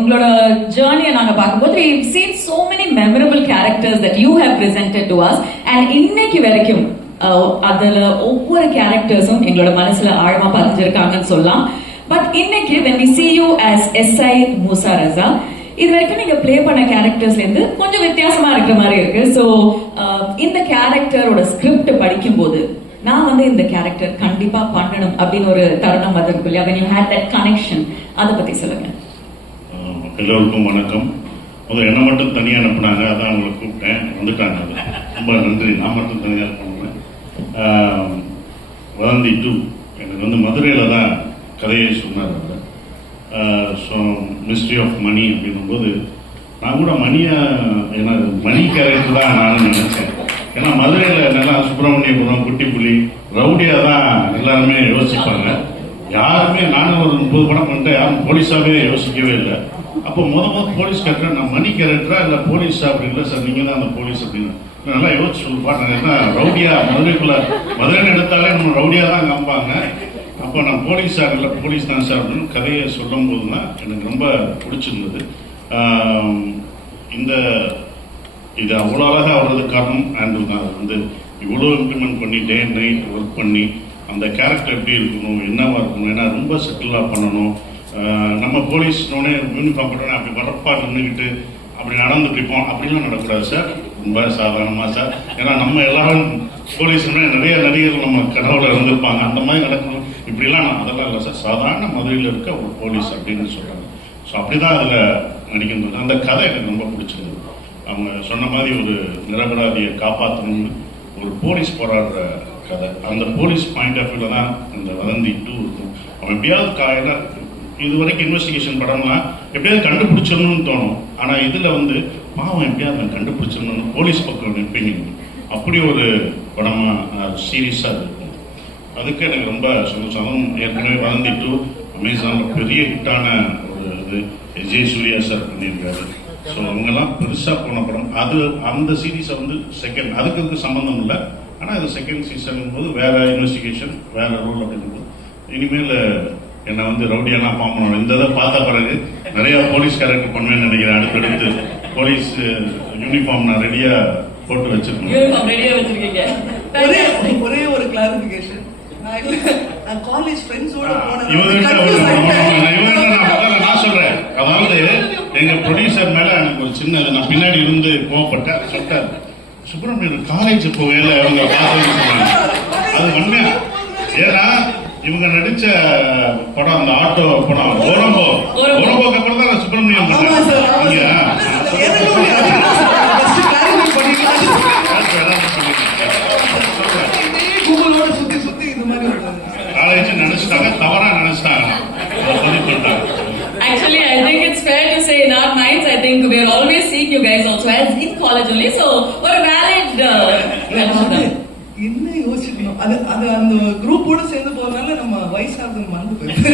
உங்களோட ஜேர்னியை நாங்க பார்க்கும்போது we've seen so many memorable characters that you have presented to us and இன்னைக்கு வரைக்கும் அதுல ஒவ்வொரு கேரக்டர்ஸும் எங்களோட மனசுல ஆழமா பதிஞ்சிருக்காங்கன்னு சொல்லலாம். பட் இன்னைக்கு when we see you as SI மூசா ரஸா, இது வரைக்கும் நீங்க பிளே பண்ண கேரக்டர்ஸ்ல இருந்து கொஞ்சம் வித்தியாசமா இருக்கிற மாதிரி இருக்கு. சோ இந்த கேரக்டரோட ஸ்கிரிப்ட் படிக்கும் போது நான் வந்து இந்த கேரக்டர் கண்டிப்பா பண்ணணும் அப்படின்னு ஒரு தருணம் வந்திருக்கு இல்லையா? when you had that connection, அதை பத்தி சொல்லுங்க. எல்லோருக்கும் வணக்கம். முதல்ல என்ன மட்டும் தனியாக அனுப்புனாங்க, அதான் அவங்களை கூப்பிட்டேன், வந்துட்டாங்க. ரொம்ப நன்றி. நான் மட்டும் தனியாக பண்ணுவேன். வதந்தி 2 எனக்கு வந்து மதுரையில் தான் கதையை சொன்னார். ஸோ மிஸ்ட்ரி ஆஃப் மணி அப்படின்னும்போது நான் கூட ஏன்னா மணி கேரக்டர் தான் நான் நினைச்சேன். ஏன்னா மதுரையில் நல்லா சுப்பிரமணியபுரம், குட்டிப்புலி, ரவுடியாக தான் எல்லாருமே யோசிப்பாங்க. யாருமே நானும் ஒரு 30 படம் பண்ணிட்டு யாரும் போலீஸாகவே யோசிக்கவே இல்லை. அப்போ முதல் போலீஸ் கேரக்டர் நான் மணி கேரக்டரா இல்லை போலீஸா அப்படின்னு, சார் நீங்கள் தான் அந்த போலீஸ் அப்படின்னு நல்லா யோசிச்சு சொல்லுப்பா. நான் ரவுடியா மதுரைன்னு எடுத்தாலே நம்ம ரவுடியா தான் காமிப்பாங்க. அப்போ நான் போலீஸா இல்லை போலீஸ் தான் சார் அப்படின்னு கதையை சொல்லும் போது தான் எனக்கு ரொம்ப பிடிச்சிருந்தது. இது அவ்வளோ அழகாக வர்றதுக்கு காரணம் ஆண்ட்ரூ தான். அது வந்து இவ்வளோ இம்ப்ளிமெண்ட் பண்ணி டே அண்ட் நைட் ஒர்க் பண்ணி அந்த கேரக்டர் எப்படி இருக்கணும், என்னவா இருக்கணும், ஏன்னா ரொம்ப செட்டிலாக பண்ணணும். நம்ம போலீஸ்னோடனே யூனிஃபார்ம் போட்டோன்னே அப்படி வரப்பா நின்றுக்கிட்டு அப்படி நடந்து பிடிப்போம், அப்படிலாம் நடக்கூடாது சார். ரொம்ப சாதாரணமாக சார். ஏன்னா நம்ம எல்லாரும் போலீஸ்னே நிறைய நடிகர்கள் நம்ம கனவுல இருந்திருப்பாங்க, அந்த மாதிரி நடக்கணும். இப்படிலாம் அதெல்லாம் இல்லை சார், சாதாரண மதுரையில் இருக்க ஒரு போலீஸ் அப்படின்னு சொல்கிறாங்க. ஸோ அப்படிதான் அதில் நடிக்கின்றது. அந்த கதை எனக்கு ரொம்ப பிடிச்சிருந்தது. அவங்க சொன்ன மாதிரி ஒரு நிரபராதியை காப்பாற்றணும்னு ஒரு போலீஸ் போராடுற கதை. அந்த போலீஸ் பாயிண்ட் ஆஃப் வியூவில் தான் இந்த வதந்தி 2 இருக்கும். அவன் எப்படியாவது இது வரைக்கும் இன்வெஸ்டிகேஷன் படம்னா எப்படியாவது கண்டுபிடிச்சிடணும்னு தோணும். ஆனால் இதில் வந்து பாவம் எப்படியாவது கண்டுபிடிச்சிடணும்னு போலீஸ் பக்கம் நிற்பீங்க. அப்படி ஒரு படமாக சீரியஸாக இருக்கும். அதுக்கு எனக்கு ரொம்ப சந்தோஷம். அதுவும் ஏற்கனவே வதந்தி 2 அமேசானில் பெரிய ஹிட்டான ஒரு இது விஜய் சூர்யா சார் பண்ணியிருக்காரு. ஸோ அவங்கெல்லாம் பெருசாக போன படம். அந்த சீரீஸை வந்து செகண்ட், அதுக்கு சம்மந்தம் இல்லை. ஆனால் இது செகண்ட் சீசன் போது வேற இன்வெஸ்டிகேஷன், வேற ரோல் அப்படின்றது. இனிமேல் என்னை வந்து ரவுடியெல்லாம் ஃபார்ம் பண்ணணும். இந்த இதை பார்த்த பிறகு நிறைய போலீஸ் கேரக்டர் பண்ணுவேன்னு நினைக்கிறேன். அடுத்தடுத்து போலீஸ் யூனிஃபார்ம் நான் ரெடியா போட்டு வச்சிருக்கேன். ஒரே ஒரு கிளாரிபிகேஷன், நான் காலேஜ் ஃப்ரெண்ட்ஸோட நான் சொல்றேன். அதாவது எங்க ப்ரொடியூசர் மேல எனக்கு ஒரு சின்ன, நான் பின்னாடி இருந்து கோவப்பட்டேன். சொல்லிட்டார், சுப்பிரமணியன் காலேஜ் போவேல அவங்க பார்த்தேன்னு சொன்னாங்க. அது உண்மையா. ஏன்னா இவங்க நடிச்ச படம் அந்த ஆட்டோ படம் ஓரம்போக்கு அப்புறம் தான் சுப்பிரமணியம் காலேஜ் நினைச்சிட்டாங்க, தவறா நினைச்சிட்டாங்க. Actually, I think it's fair to say in our minds, I think we are always seeing you guys also as in college only. So, what a valid என்ன யோசிக்கணும். அது அந்த குரூப்போட சேர்ந்து போறதுனால நம்ம வயசாக மறந்து போயிருக்கு.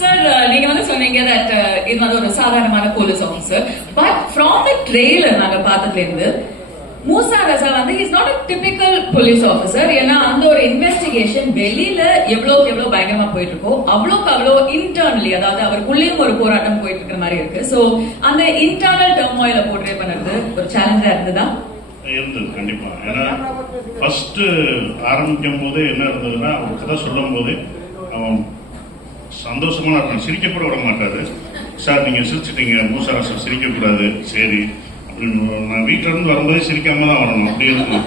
சார், நீங்க வந்து சொன்னீங்க தட் இது வந்து ஒரு சாதாரணமான police officer. But from the trailer நாங்க பார்த்ததுல இருந்து மூசா ரஸா வந்து is not a typical police officer. ஏன்னா அந்த ஒரு இன்வெஸ்டிகேஷன் வெளியில எவ்வளவு பயங்கரமா போயிட்டு இருக்கோ அவ்வளோ இன்டர்னலி, அதாவது அவருக்குள்ளேயும் ஒரு போராட்டம் போயிட்டு இருக்கிற மாதிரி இருக்கு. சோ அந்த இன்டர்னல் டர்மாயில போர்ட்ரே பண்ணது ஒரு சேலஞ்சா இருந்ததா? இருந்தது கண்டிப்பா. ஏன்னா ஃபர்ஸ்ட் ஆரம்பிக்கும் போதே என்ன இருந்ததுன்னா, ஒரு கதை சொல்லும் போதே அவன் சந்தோஷமா இருப்பான், சிரிக்க கூட விட மாட்டாரு. சார் நீங்க சிரிச்சிட்டீங்க, மூசா ரஸா சிரிக்க கூடாது, சரி அப்படின்னு. நான் வீட்டுல இருந்து வரும்போதே சிரிக்காம தான் வரணும், அப்படி இருக்கும்.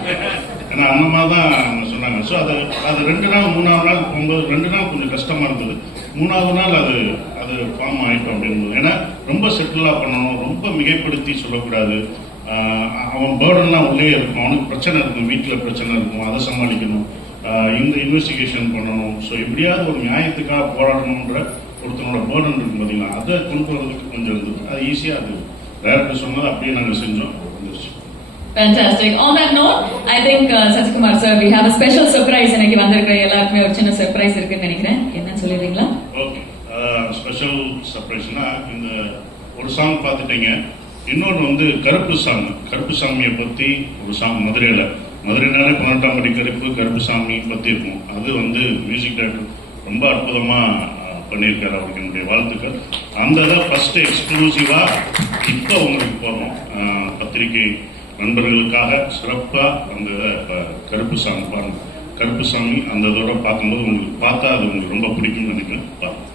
ஏன்னா அந்த மாதிரி தான் சொன்னாங்க. ஸோ அது 2 நாள் 3ஆவது நாள் போகும்போது 2 நாள் கொஞ்சம் கஷ்டமா இருந்தது. 3ஆவது நாள் அது ஃபார்ம் ஆயிட்டோம் அப்படின்னு. ஏன்னா ரொம்ப செட்டிலா பண்ணணும், ரொம்ப மிகைப்படுத்தி சொல்லக்கூடாது. அவன் பேர்டன்லாம் உள்ளே இருக்கும், அவனுக்கு பிரச்சனை இருக்கும், வீட்டில் பிரச்சனை இருக்கும், அதை சமாளிக்கணும், இந்த இன்வெஸ்டிகேஷன் பண்ணணும். ஸோ எப்படியாவது ஒரு நியாயத்துக்காக போராடணுன்ற ஒருத்தனோட பேர்டன் இருக்கும் பார்த்தீங்களா, அதை கொண்டு போகிறதுக்கு கொஞ்சம் இருந்தது. அது ஈஸியாக அது டைரக்டர் சொன்னது அப்படியே நாங்கள் செஞ்சோம். Fantastic. On that note, I think Sasikumar sir, we have a special surprise. எனக்கு வந்திருக்கிற எல்லாருக்குமே ஒரு சின்ன சர்ப்ரைஸ் இருக்குன்னு நினைக்கிறேன். என்னன்னு சொல்லிடுறீங்களா? ஓகே, ஸ்பெஷல் சர்ப்ரைஸ்னா இந்த ஒரு சாங் பார்த்துட்டீங்க. இன்னொன்று வந்து கருப்பு சாமியை பற்றி ஒரு சாங் மதுரைனாலே 18ஆம் படி கருப்பு சாமி பற்றி இருக்கும். அது வந்து மியூசிக் டைரக்டர் ரொம்ப அற்புதமாக பண்ணியிருக்காரு. அவருக்கு என்னுடைய வாழ்த்துக்கள். அந்த இதை ஃபர்ஸ்ட் எக்ஸ்க்ளூசிவா இப்போ உங்களுக்கு போகிறோம். பத்திரிகை நண்பர்களுக்காக சிறப்பாக அந்த இதை இப்போ கருப்புசாமி பாருங்க. கருப்புசாமி அந்த இதோட பார்க்கும்போது உங்களுக்கு பார்த்தா அது உங்களுக்கு ரொம்ப பிடிக்கும்னு நினைக்கிறேன். பாருங்க.